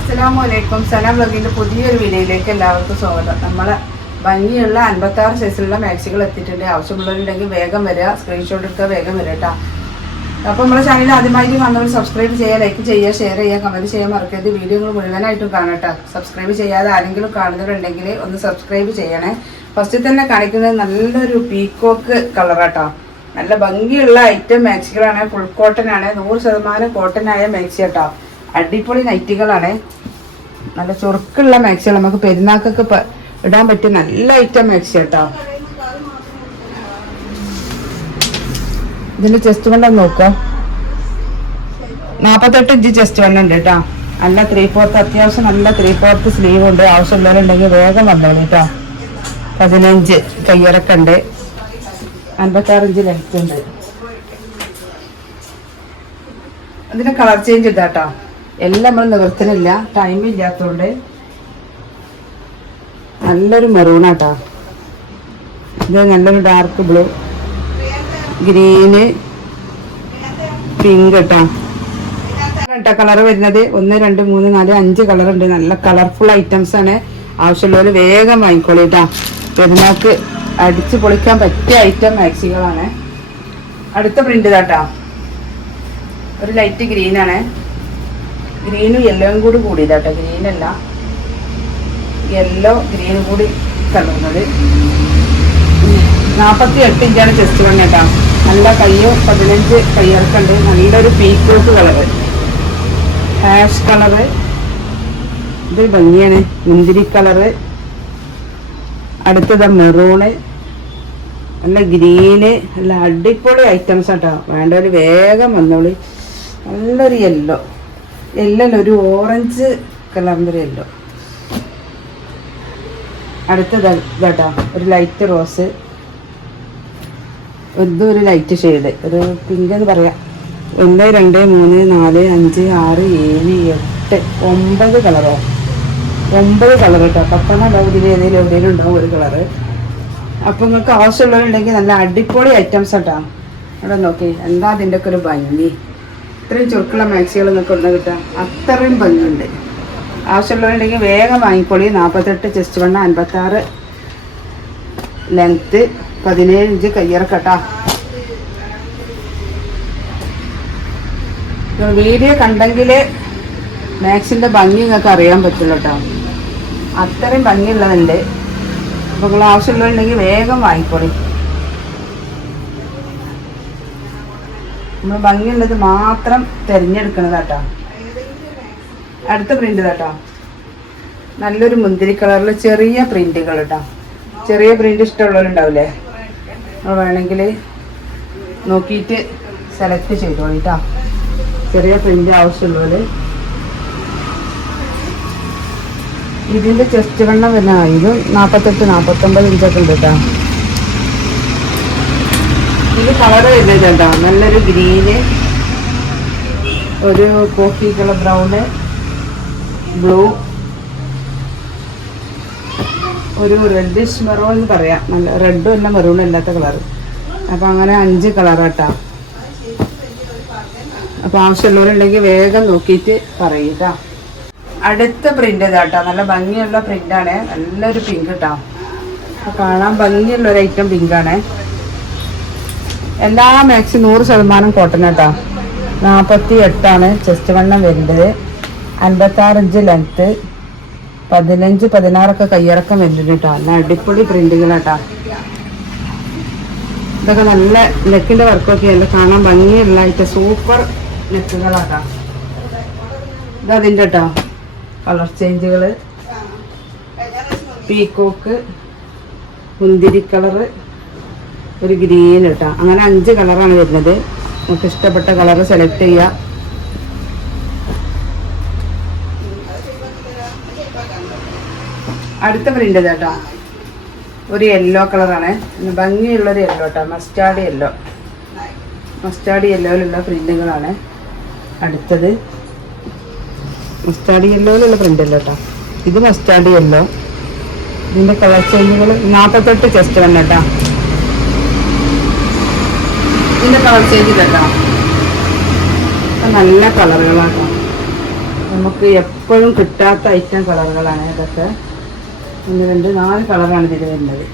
അസ്സലാമലൈക്കും സലാം ബ്ലോഗിന്റെ പുതിയൊരു വീഡിയോയിലേക്ക് എല്ലാവർക്കും സ്വാഗതം. നമ്മൾ ഭംഗിയുള്ള അൻപത്തി ആറ് സൈസിലുള്ള മാക്സികൾ എത്തിയിട്ടുണ്ട്. ആവശ്യമുള്ളവരുണ്ടെങ്കിൽ വേഗം വരിക. സ്ക്രീൻഷോട്ട് എടുക്കുക വേഗം വരിക കേട്ടോ. അപ്പോൾ നമ്മുടെ ചാനൽ ആദ്യമായിട്ട് വന്നവർ സബ്സ്ക്രൈബ് ചെയ്യുക ലൈക്ക് ചെയ്യുക ഷെയർ ചെയ്യുക കമന്റ് ചെയ്യാൻ മറക്കരുത്. വീഡിയോ നിങ്ങൾ മുഴുവനായിട്ടും കാണാം കേട്ടോ. സബ്സ്ക്രൈബ് ചെയ്യാതെ ആരെങ്കിലും കാണുന്നവരുണ്ടെങ്കിൽ ഒന്ന് സബ്സ്ക്രൈബ് ചെയ്യണേ. ഫസ്റ്റ് തന്നെ കാണിക്കുന്നത് നല്ലൊരു പീക്കോക്ക് കളറാട്ടോ നല്ല ഭംഗിയുള്ള ഐറ്റം മാക്സികളാണ് ഫുൾ കോട്ടൺ ആണ്. നൂറ് ശതമാനം കോട്ടൺ ആയ മാക്സി കേട്ടോ അടിപൊളി നൈറ്റികളാണ്. നല്ല ചൊറുക്കുള്ള മാക്സികൾ നമുക്ക് പെരുന്നാക്കൊക്കെ ഇടാൻ പറ്റിയ നല്ല ഐറ്റം മാക്സി കേട്ടോ ഇതിന്റെ ചെസ്റ്റ് വണ്ണം നോക്കോ. നാപ്പത്തെട്ട് ഇഞ്ച് ചെസ്റ്റ് വണ്ണം ഉണ്ട് കേട്ടോ നല്ല ത്രീ ഫോർത്ത് അത്യാവശ്യം നല്ല ത്രീ ഫോർത്ത് സ്ലീവ് ഉണ്ട്. ആവശ്യമുള്ളവരുണ്ടെങ്കിൽ വേഗം വന്നോളൂ കേട്ടോ പതിനഞ്ച് കയ്യിറക്കുണ്ട് അൻപത്താറ് ഇഞ്ച് ലെങ്ത് ഉണ്ട്. അതിന്റെ കളർ ചേഞ്ച് ഇതാട്ടോ എല്ലാം നമ്മൾ നിവർത്തനില്ല ടൈം ഇല്ലാത്തതുകൊണ്ട് നല്ലൊരു മെറൂണാട്ടോ ഇത് നല്ലൊരു ഡാർക്ക് ബ്ലൂ ഗ്രീന് പിങ്ക് കേട്ടോ കേട്ടോ കളർ വരുന്നത് ഒന്ന് രണ്ട് മൂന്ന് നാല് അഞ്ച് കളർ ഉണ്ട്. നല്ല കളർഫുൾ ഐറ്റംസ് ആണ്. ആവശ്യമുള്ളവർ വേഗം വാങ്ങിക്കോളൂ കേട്ടോ പെരുന്നാൾക്ക് അടിച്ച് പൊളിക്കാൻ പറ്റിയ ഐറ്റം മാക്സികളാണ് അടുത്ത പ്രിന്റ് കേട്ടോ ഒരു ലൈറ്റ് ഗ്രീൻ ആണ്. ഗ്രീനും യെല്ലോയും കൂടി കൂടിയതാട്ടോ. ഗ്രീൻ അല്ല. യെല്ലോ ഗ്രീൻ കൂടി കലർന്നത് നാൽപ്പത്തി എട്ട് ഇഞ്ചാണ് ചെസ്റ്റ് വൺ കേട്ടോ നല്ല കയ്യോ പതിനഞ്ച് കയ്യിറക്കുണ്ട്. നല്ലൊരു പീക്കോക്ക് കളറ് ഹാഷ് കളറ് ഇത് ഭംഗിയാണ്. മുന്തിരി കളറ് അടുത്തത് മെറൂണ് നല്ല ഗ്രീന് നല്ല അടിപൊളി ഐറ്റംസ് കേട്ടോ വേണ്ടവർ വേഗം വന്നോളി. നല്ലൊരു യെല്ലോ യെല്ലോ ഒരു ഓറഞ്ച് കളറിന്റെ ഒരു യെല്ലോ ഒരു ലൈറ്റ് റോസ് ഇതും ഒരു ലൈറ്റ് ഷെയ്ഡ് ഒരു പിങ്ക് എന്ന് പറയാം. ഒന്ന് രണ്ട് മൂന്ന് നാല് അഞ്ച് ആറ് ഏഴ് എട്ട് ഒമ്പത് കളറോ ഒമ്പത് കളർ കേട്ടോ പത്തെണ്ണം ഉണ്ടാവും. ഇതിൽ ഏതെങ്കിലും എവിടെയെങ്കിലും ഉണ്ടാവും ഒരു കളറ് അപ്പം നിങ്ങൾക്ക് ആവശ്യമുള്ളവരുണ്ടെങ്കിൽ നല്ല അടിപൊളി ഐറ്റംസ് കേട്ടോ അവിടെ നോക്കി എന്താ അതിന്റെ ഒക്കെ ഒരു ഭംഗി. ഇത്രയും ചുരുക്കുള്ള മാക്സികൾ നിങ്ങൾക്ക് ഉണ്ട് കിട്ടാം അത്രയും ഭംഗിയുണ്ട്. ആവശ്യമുള്ളവരുണ്ടെങ്കിൽ വേഗം വാങ്ങിക്കോളി. നാൽപ്പത്തെട്ട് ചെസ്റ്റ് അൻപത്തി അൻപത്താറ് ലെങ്ത്ത് പതിനേഴ് ഇഞ്ച് കയ്യിറക്കട്ടാ. വീഡിയോ കണ്ടെങ്കിൽ മാക്സിന്റെ ഭംഗി നിങ്ങൾക്ക് അറിയാൻ പറ്റുള്ളൂ കേട്ടോ. അത്രയും ഭംഗിയുള്ളതുണ്ട്. അപ്പോൾ നിങ്ങൾ ആവശ്യമുള്ളതുണ്ടെങ്കിൽ വേഗം വാങ്ങിക്കോളി. നമ്മൾ ഭംഗിയുള്ളത് മാത്രം തിരഞ്ഞെടുക്കണതാട്ടോ അടുത്ത പ്രിന്റ് കേട്ടോ നല്ലൊരു മുന്തിരി കളറിൽ ചെറിയ പ്രിന്റുകൾ കേട്ടോ ചെറിയ പ്രിന്റ് ഇഷ്ടമുള്ളവരുണ്ടാവില്ലേ നമ്മൾ വേണമെങ്കിൽ നോക്കിയിട്ട് സെലക്ട് ചെയ്തോളൂ കേട്ടോ ചെറിയ പ്രിന്റ് ആവശ്യമുള്ളവർ ഇതിന്റെ ചെസ്റ്റ് വണ്ണം വരുന്ന ഇത് നാൽപ്പത്തെട്ട് നാൽപ്പത്തൊമ്പത് ഇഞ്ചൊക്കെ ഉണ്ട് കേട്ടോ ഇത് വരുന്നത് കേട്ടോ നല്ലൊരു ഗ്രീന് ഒരു കോഫി കളർ ബ്രൗണ് ബ്ലൂ ഒരു റെഡിഷ് മെറൂൺ എന്ന് പറയാം. നല്ല റെഡും അല്ല മെറൂണും അല്ലാത്ത കളർ അപ്പം അങ്ങനെ അഞ്ച് കളറാട്ടാ അപ്പം ആവശ്യമുള്ളവരുണ്ടെങ്കിൽ വേഗം നോക്കിയിട്ട് പറയൂട്ടാ അടുത്ത പ്രിന്റ് ഇതാട്ടോ. നല്ല ഭംഗിയുള്ള പ്രിന്റാണ് നല്ലൊരു പിങ്ക് കേട്ടോ അപ്പോൾ കാണാൻ ഭംഗിയുള്ള ഒരു ഐറ്റം പിങ്കാണ് എല്ലാ മാക്സി നൂറ് ശതമാനം കോട്ടൺ കേട്ടോ നാൽപ്പത്തി എട്ടാണ് ചെസ്റ്റ് വണ്ണം വരുന്നത്. അൻപത്താറ് ഇഞ്ച് ലെങ്ത്ത് പതിനഞ്ച് പതിനാറൊക്കെ കയ്യിറക്കം വരുന്നുണ്ട് കേട്ടോ നല്ല അടിപൊളി പ്രിന്റുകളാട്ടോ ഇതൊക്കെ നല്ല നെക്കിന്റെ വർക്കൊക്കെ അല്ല കാണാൻ ഭംഗിയുള്ള ആയിട്ട് സൂപ്പർ നെക്കുകളാട്ടോ ഇതതിന്റെ കേട്ടോ കളർ ചേഞ്ചുകൾ പീക്കോക്ക് മുന്തിരി കളറ് ഒരു ഗ്രീൻ കേട്ടോ അങ്ങനെ അഞ്ച് കളറാണ് വരുന്നത്. നമുക്ക് ഇഷ്ടപ്പെട്ട കളർ സെലക്ട് ചെയ്യുക അടുത്ത പ്രിന്റ് കേട്ടോ. ഒരു യെല്ലോ കളറാണ്. ഭംഗിയുള്ളൊരു യെല്ലോ കേട്ടോ മസ്റ്റാർഡ് യെല്ലോ മസ്റ്റാർഡ് യെല്ലോയിലുള്ള പ്രിന്റുകളാണ് അടുത്തത്. മസ്റ്റാർഡ് യെല്ലോയിലുള്ള പ്രിന്റ് അല്ലോ കേട്ടോ ഇത് മസ്റ്റാർഡ് യെല്ലോ ഇതിന്റെ കളർ ചേഞ്ചുകൾ നാൽപ്പത്തെട്ട് ചെസ്റ്റ് വന്ന ഇതിന്റെ കളർ ചേഞ്ച് ഇതല്ല നല്ല കളറുകളാണ് നമുക്ക് എപ്പോഴും കിട്ടാത്ത ഐറ്റം കളറുകളാണ് ഇതൊക്കെ. ഒന്ന് രണ്ട് നാല് കളറാണ് ഇതിൽ വരുന്നത്.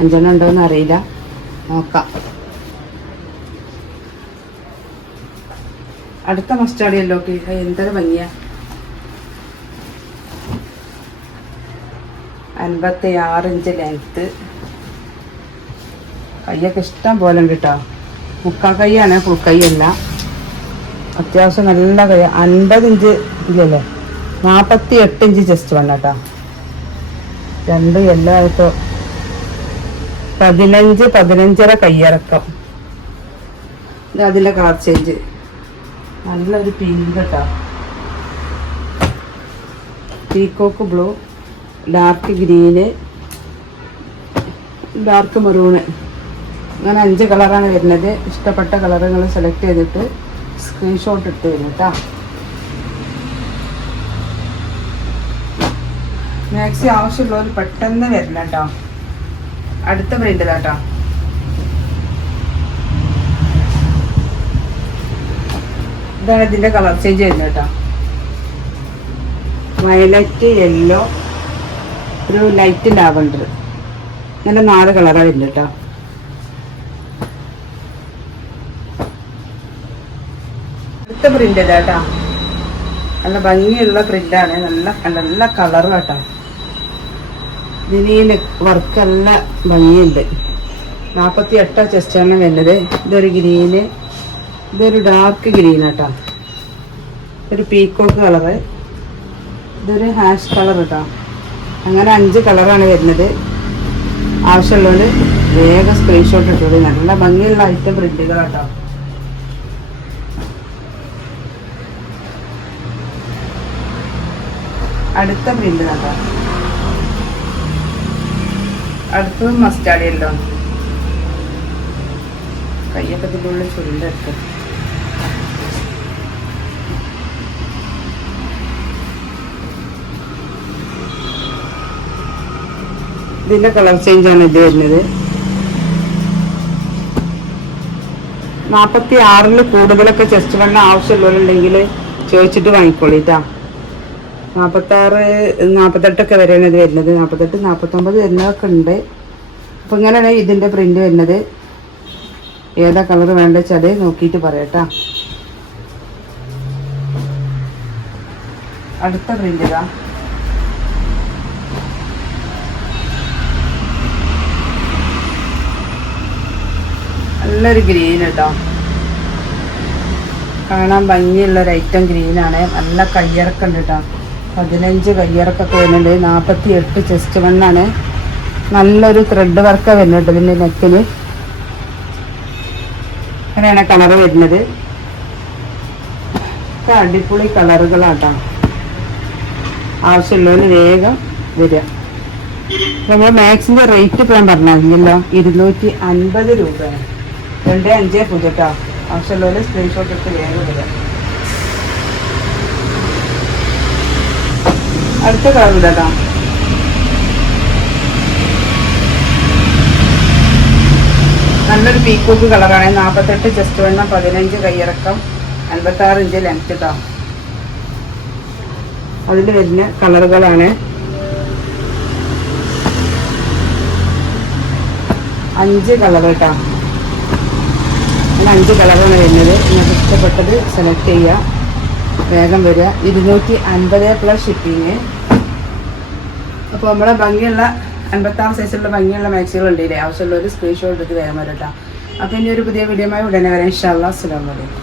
അഞ്ചെണ്ണം ഉണ്ടോ എന്ന് അറിയില്ല. നോക്കാം. അടുത്ത മസ്റ്റാർഡ് യെല്ലോ എന്തൊരു ഭംഗിയാ. അൻപത്തി ആറ് ഇഞ്ച് ലെങ്ത്ത് കയ്യൊക്കെ ഇഷ്ടം പോലെ കേട്ടോ മുക്കാൽ കൈയാണ് ഫുൾ കൈയല്ല അത്യാവശ്യം നല്ല കൈ അൻപത് ഇഞ്ച് ഇല്ലല്ലേ? നാൽപ്പത്തി എട്ട് ഇഞ്ച് ജസ്റ്റ് വേണ്ട കേട്ടോ. രണ്ട് എല്ലായിട്ടോ പതിനഞ്ച് പതിനഞ്ചര കയ്യിറക്കം അതിന്റെ കളർ ചേഞ്ച് നല്ലൊരു പിങ്ക് കേട്ടോ. Peacock blue dark green dark maroon അങ്ങനെ അഞ്ച് കളറാണ് വരുന്നത്. ഇഷ്ടപ്പെട്ട കളറുകൾ സെലക്ട് ചെയ്തിട്ട് സ്ക്രീൻഷോട്ട് ഇട്ട് തരും കേട്ടോ. മാക്സി ആവശ്യമുള്ളവർ പെട്ടെന്ന് വരണം കേട്ടോ. അടുത്ത പ്രിന്റിലാട്ടോ ഇതാണ് ഇതിന്റെ കളർ ചേഞ്ച് വരുന്നത് കേട്ടോ. വയലറ്റ് യെല്ലോ ഒരു ലൈറ്റ് ലാവണ്ടർ ഇങ്ങനെ നാല് കളറാണ് വരുന്നത് കേട്ടോ. അടുത്ത പ്രിന്റ് കേട്ടോ. നല്ല ഭംഗിയുള്ള പ്രിന്റാണ് നല്ല നല്ല കളർ കേട്ടാ ഇതിന് വർക്ക് നല്ല ഭംഗിയുണ്ട്. നാൽപ്പത്തി എട്ടാ ചെസ്റ്റാണ് വരുന്നത്. ഇതൊരു ഗ്രീന് ഇതൊരു ഡാർക്ക് ഗ്രീൻ കേട്ടാ ഒരു പീക്കോക്ക് കളറ് ഇതൊരു ഹാഷ് കളർ കേട്ടോ അങ്ങനെ അഞ്ച് കളറാണ് വരുന്നത്. ആവശ്യമുള്ളത് വേഗം സ്ക്രീൻഷോട്ട് ഇട്ടോളൂ. നല്ല ഭംഗിയുള്ള ഐറ്റം പ്രിന്റുകൾ അടുത്ത പ്രിന്റ് കണ്ടോ? അടുത്തത് മസ്റ്റാർഡ് യെല്ലോ. കയ്യൊക്കെ ഇതിന്റെ ഉള്ളിൽ ഇതിന്റെ കളർ ചേഞ്ച് ആണ് ഇത് വരുന്നത്. നാപ്പത്തി ആറിൽ കൂടുതലൊക്കെ ചെസ്റ്റ് വെള്ളം ആവശ്യമുള്ളവരുണ്ടെങ്കിൽ ചോദിച്ചിട്ട് വാങ്ങിക്കോളിട്ടാ നാപ്പത്തി ആറ് നാപ്പത്തെട്ടൊക്കെ വരെയാണ് ഇത് വരുന്നത്. നാൽപ്പത്തെട്ട് നാൽപ്പത്തൊമ്പത് വരുന്നതൊക്കെ ഉണ്ട്. അപ്പം ഇങ്ങനെയാണ് ഇതിന്റെ പ്രിന്റ് വരുന്നത്. ഏതാ കളർ വേണ്ട വെച്ചാൽ നോക്കിയിട്ട് പറയട്ടാ. അടുത്ത പ്രിന്റ് ഇതാ. നല്ലൊരു ഗ്രീൻ കേട്ടോ. കാണാൻ ഭംഗിയുള്ള ഒരു ഐറ്റം ഗ്രീനാണ് നല്ല കയ്യിറക്കം ഉണ്ട് കേട്ടോ. പതിനഞ്ച് കയ്യിറക്കൊക്കെ വരുന്നുണ്ട്. നാൽപ്പത്തി എട്ട് ചെസ്റ്റ് വണ്ണാണ് നല്ലൊരു ത്രെഡ് വർക്ക് വരുന്നുണ്ട് ഇതിന്റെ നെക്കിൽ അങ്ങനെയാണ് കളറ് വരുന്നത്. അടിപൊളി കളറുകളാട്ടോ ആവശ്യമുള്ളവന് വേഗം വരിക. നമ്മൾ മാക്സിന്റെ റേറ്റ് ഇപ്പം ഞാൻ പറഞ്ഞില്ലല്ലോ ഇരുന്നൂറ്റി അൻപത് രൂപയാണ്. രണ്ട് അഞ്ച് പൂജ്യട്ടോ. ആവശ്യമുള്ളവർ സ്ക്രീൻഷോട്ട് എടുത്ത് വേഗം വരിക. അടുത്ത കളർ നല്ലൊരു പീക്കോക്ക് കളറാണ്. നാൽപ്പത്തെട്ട് ജസ്റ്റ് വെണ്ണം പതിനഞ്ച് കൈയിറക്കം അൻപത്തി ആറ് ഇഞ്ച് ലെങ്ത് കേട്ടോ അതിൽ വരുന്ന കളറുകളാണ്. അഞ്ച് കളർ കേട്ടോ അങ്ങനെ അഞ്ച് കളറാണ് വരുന്നത്. നിങ്ങൾക്ക് ഇഷ്ടപ്പെട്ടത് സെലക്ട് ചെയ്യുക വേഗം വരിക ഇരുന്നൂറ്റി അൻപത് പ്ലസ് ഷിപ്പിങ് അപ്പോൾ നമ്മുടെ ഭംഗിയുള്ള അൻപത്താറ് സൈസിലുള്ള ഭംഗിയുള്ള മാക്സികൾ ആവശ്യമുള്ള ഒരു സ്ക്രീൻഷോട്ട് എടുത്ത് വേഗം വരട്ടോ. അപ്പോൾ ഇനി ഒരു പുതിയ വീഡിയോമായി ഉടനെ വരാം. ഇൻഷാല്ലാ അസ്സലാമു അലൈക്കും.